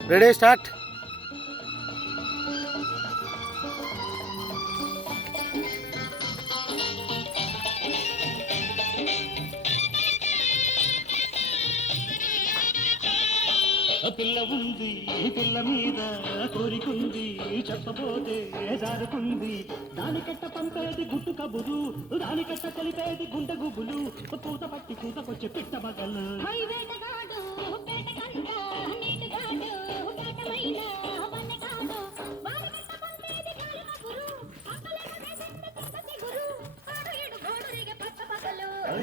Ready start. పిల్ల ఉంది పిల్ల మీద కోరికుంది చెప్పబోతే జారుకుంది దానికట్ట పంపేది గుట్టు కబురు దానికట్ట కలిపేది గుండె గుబులు పూత పట్టి పూతకొచ్చే పిట్ట బగలు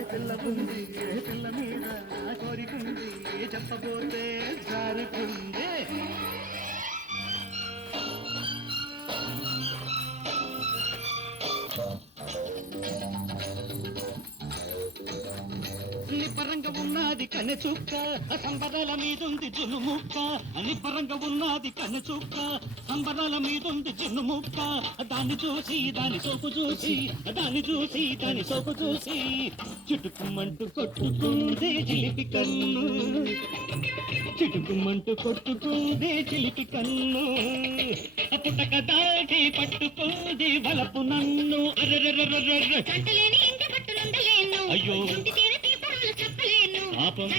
పిల్లకుంది పిల్ల మీద కోరికుంది చెప్పబోతే జారుకుంది. నిబ్బరంగా ఉన్నది కన్నె చుక్క సంబరాల మీదుంది జున్ను ముక్క నిబ్బరంగా ఉన్నది కన్నె చుక్క సంబరాల మీదుంది జున్ను ముక్క దాన్ని చూసి దాని సోపు చూసి దాన్ని చూసి దాని సోపు చూసి చుట్టుకుమ్మంటూ కొట్టుకుంది చిలిపి కన్ను చిటుకుమ్మంటూ కొట్టుకుంది చిలిపి కన్ను పుట్టక దాటి పట్టుకుంది బలపు నన్ను అయ్యో పాపం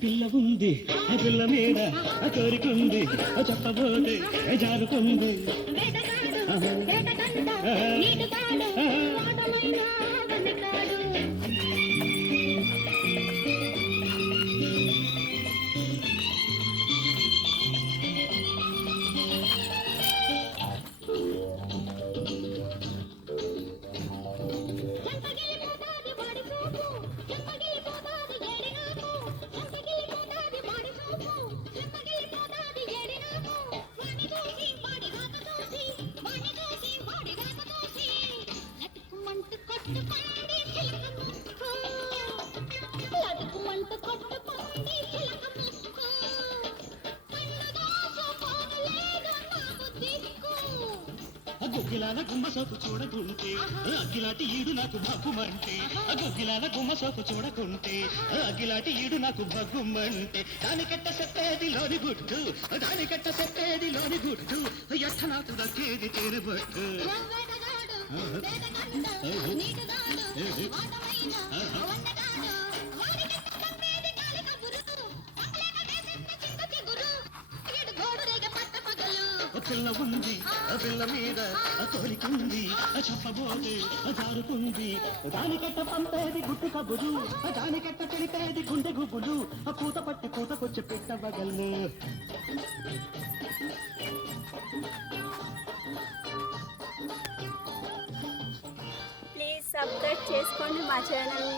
పిల్ల ఉంది పిల్ల మీద కోరికుంది చెప్పబోతే జారుకుంది. గొగ్గిలాల గుమ్మ సోపు చూడకుంటే అగ్గిలాంటి ఈడు నాకు భగ్గుమంటే గొగ్గిలాల గుమ్మ సోపు చూడకుంటే అగ్గిలాంటి ఈడు నాకు భగ్గుమంటే దానికట్ట చెప్పేది లోని గుట్టు దానికట్ట చెప్పేది లోని గుట్టు ఎట్ట నాకు దక్కేది చేరబట్టు పిల్ల ఉంది పిల్ల మీద కోరికుంది చెప్పబోతే జారుకుంది దానికట్ట పంపేది గుట్టు కబురు దానికట్ట తెలిపేది గుండె గుబులు పూత పట్టి పూతకొచ్చి పెట్ట బగల్లు. ప్లీజ్ సబ్స్క్రైబ్ చేసుకోండి మా ఛానల్.